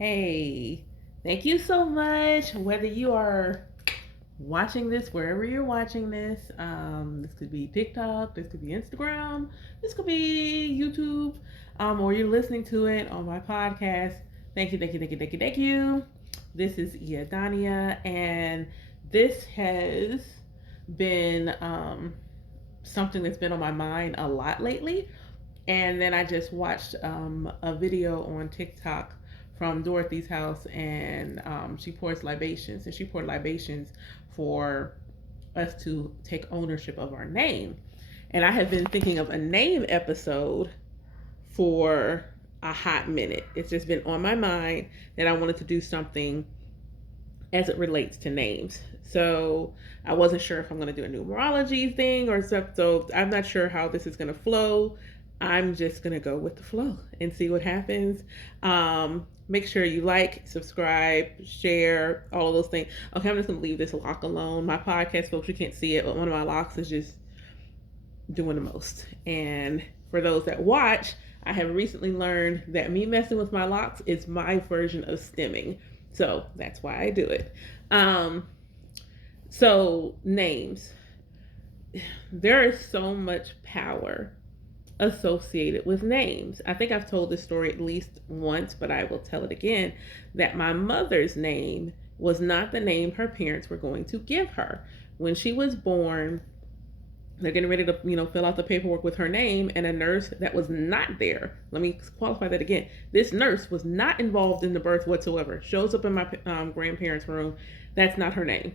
Hey, thank you so much. Whether you are watching this wherever you're watching this, this could be TikTok, this could be Instagram, this could be YouTube, or you're listening to it on my podcast. Thank you, thank you, thank you, thank you, thank you. This is Dania, and this has been something that's been on my mind a lot lately. And then I just watched a video on TikTok from Dorothy's house, and she pours libations, and she poured libations for us to take ownership of our name. And I have been thinking of a name episode for a hot minute. It's just been on my mind that I wanted to do something as it relates to names. So I wasn't sure if I'm going to do a numerology thing or something. So I'm not sure how this is going to flow. I'm just going to go with the flow and see what happens. Make sure you like, subscribe, share, all of those things. Okay, I'm just going to leave this lock alone. My podcast, folks, you can't see it, but one of my locks is just doing the most. And for those that watch, I have recently learned that me messing with my locks is my version of stimming. So that's why I do it. So names. There is so much power associated with names. I think I've told this story at least once, but I will tell it again, that my mother's name was not the name her parents were going to give her. When she was born, they're getting ready to, fill out the paperwork with her name, and a nurse that was not there. Let me qualify that again. This nurse was not involved in the birth whatsoever. Shows up in my grandparents' room. That's not her name.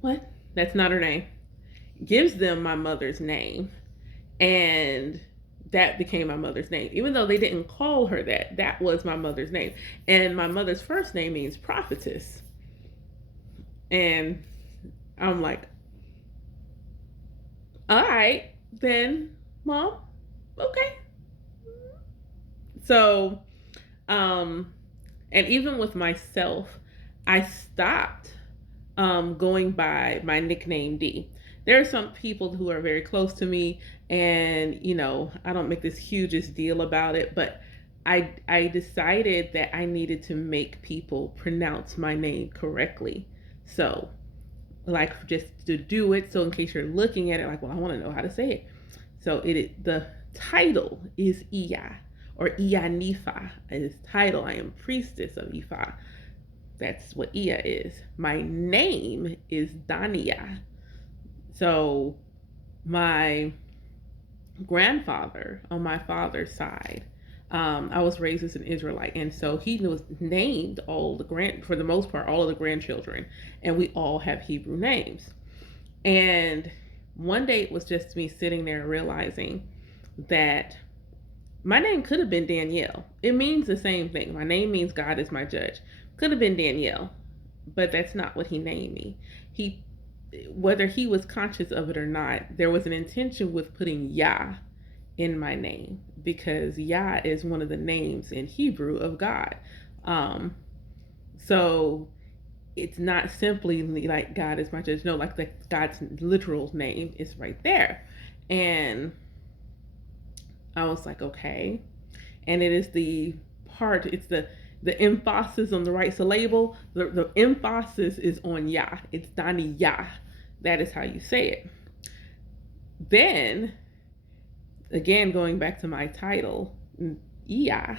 What? That's not her name. Gives them my mother's name, and that became my mother's name. Even though they didn't call her that, that was my mother's name. And my mother's first name means prophetess. And I'm like, all right, then, Mom, okay. So, and even with myself, I stopped going by my nickname D. There are some people who are very close to me, and I don't make this hugest deal about it, but I decided that I needed to make people pronounce my name correctly. So, like, just to do it, so in case you're looking at it like, well, I want to know how to say it. So the title is Iya, or Iya Nifa. His title, I am priestess of Ifa. That's what Iya is. My name is Dania. So my grandfather on my father's side, I was raised as an Israelite, and so he was named for the most part, all of the grandchildren, and we all have Hebrew names. And one day it was just me sitting there realizing that my name could have been Danielle. It means the same thing. My name means God is my judge. Could have been Danielle, but that's not what he named me. He, whether he was conscious of it or not, there was an intention with putting Yah in my name, because Yah is one of the names in Hebrew of God. So it's not simply like God is my judge. No, like God's literal name is right there. And I was like, okay. And it is it's the emphasis on the right syllable. The emphasis is on Yah. It's Dani Yah. That is how you say it. Then, again, going back to my title, Iya.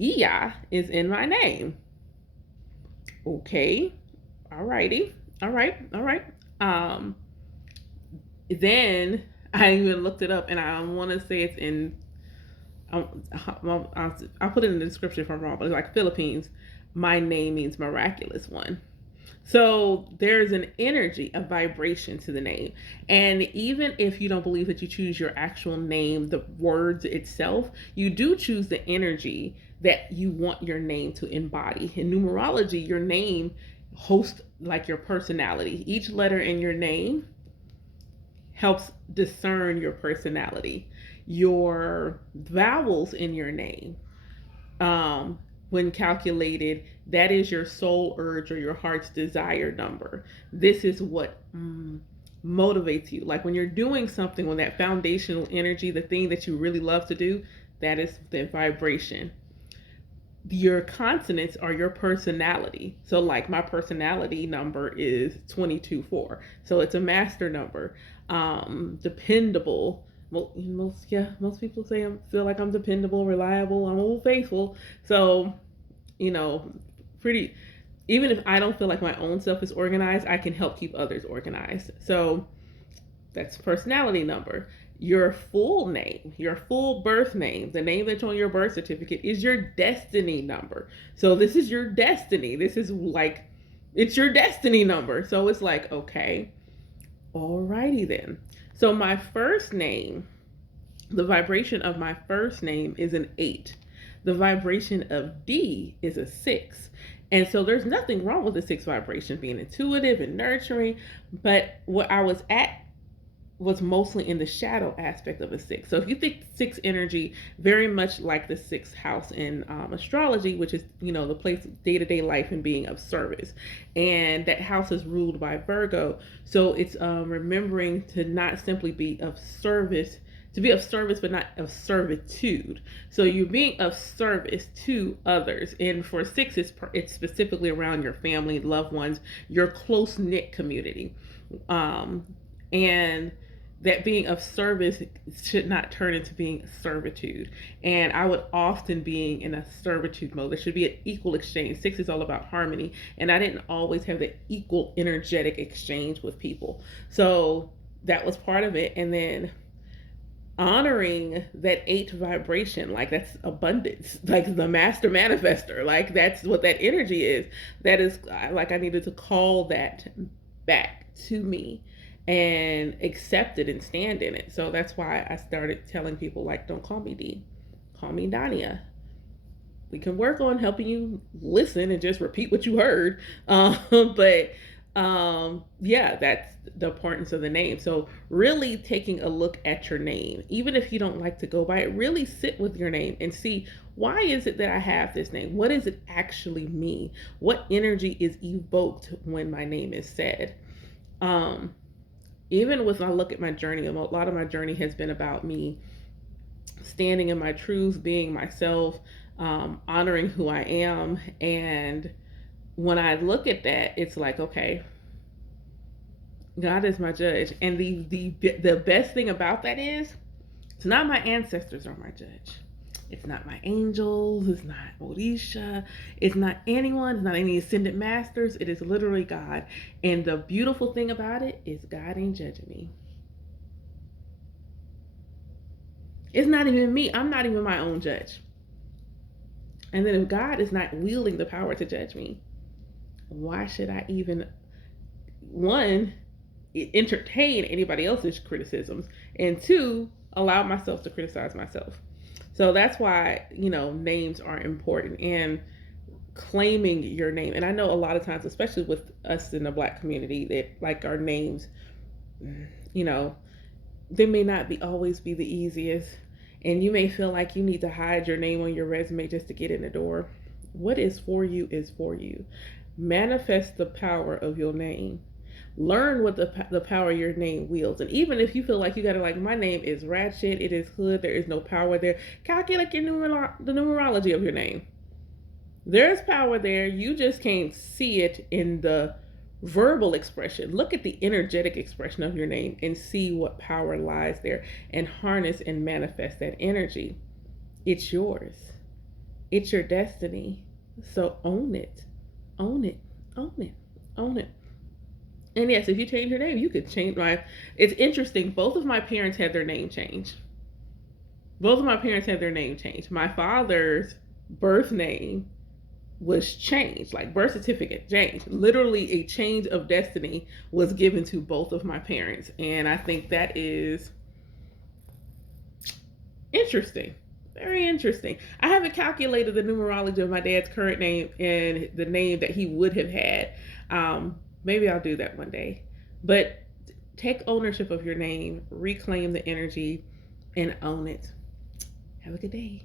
Iya is in my name. Okay. Alrighty. All right. Then I even looked it up, and I want to say it's in. I'll put it in the description if I'm wrong, but it's like Philippines. My name means miraculous one. So there's an energy, a vibration to the name. And even if you don't believe that you choose your actual name, the words itself, you do choose the energy that you want your name to embody. In numerology, your name hosts like your personality. Each letter in your name helps discern your personality. Your vowels in your name, when calculated, that is your soul urge or your heart's desire number. This is what motivates you. Like when you're doing something, when that foundational energy, the thing that you really love to do, that is the vibration. your consonants are your personality. So like my personality number is 22-4. So it's a master number. Dependable. Well, most people say I feel like I'm dependable, reliable, I'm old faithful. So, you know, pretty even if I don't feel like my own self is organized, I can help keep others organized. So that's personality number. Your full name, your full birth name, the name that's on your birth certificate is your destiny number. So this is your destiny. This is like, it's your destiny number. So it's like, okay, alrighty then. So my first name, the vibration of my first name is an 8. The vibration of D is a 6. And so there's nothing wrong with the 6 vibration being intuitive and nurturing. But what I was at was mostly in the shadow aspect of a 6. So if you think 6 energy, very much like the 6th house in astrology, which is, the place of day-to-day life and being of service. And that house is ruled by Virgo. So it's remembering to not simply be of service, to be of service, but not of servitude. So you're being of service to others. And for 6, it's specifically around your family, loved ones, your close-knit community. And that being of service should not turn into being servitude. And I would often be in a servitude mode. There should be an equal exchange. 6 is all about harmony. And I didn't always have the equal energetic exchange with people. So that was part of it. And then honoring that 8 vibration, like that's abundance, like the master manifester, like that's what that energy is. That is like I needed to call that back to me and accept it and stand in it. So that's why I started telling people, like, don't call me D, call me Dania. We can work on helping you listen and just repeat what you heard. But that's the importance of the name. So really taking a look at your name, even if you don't like to go by it, really sit with your name and see, why is it that I have this name? What does it actually mean? What energy is evoked when my name is said? Even when I look at my journey, a lot of my journey has been about me standing in my truth, being myself, honoring who I am. And when I look at that, it's like, okay, God is my judge. And the best thing about that is, it's not my ancestors are my judge. It's not my angels. It's not Orisha. It's not anyone. It's not any ascended masters. It is literally God. And the beautiful thing about it is God ain't judging me. It's not even me. I'm not even my own judge. And then if God is not wielding the power to judge me, why should I even, one, entertain anybody else's criticisms, and 2, allow myself to criticize myself? So that's why, names are important, and claiming your name. And I know a lot of times, especially with us in the Black community, that like our names, they may not always be the easiest. And you may feel like you need to hide your name on your resume just to get in the door. What is for you is for you. Manifest the power of your name. Learn what the power your name wields. And even if you feel like you gotta, like, my name is ratchet, it is hood, there is no power there, calculate the numerology of your name. There's power there. You just can't see it in the verbal expression. Look at the energetic expression of your name and see what power lies there, and harness and manifest that energy. It's yours. It's your destiny. So own it. Own it. Own it. Own it. And yes, if you change your name, you could change it's interesting. Both of my parents had their name changed. My father's birth name was changed, like birth certificate changed. Literally a change of destiny was given to both of my parents. And I think that is interesting. Very interesting. I haven't calculated the numerology of my dad's current name and the name that he would have had. Maybe I'll do that one day. But take ownership of your name, reclaim the energy, and own it. Have a good day.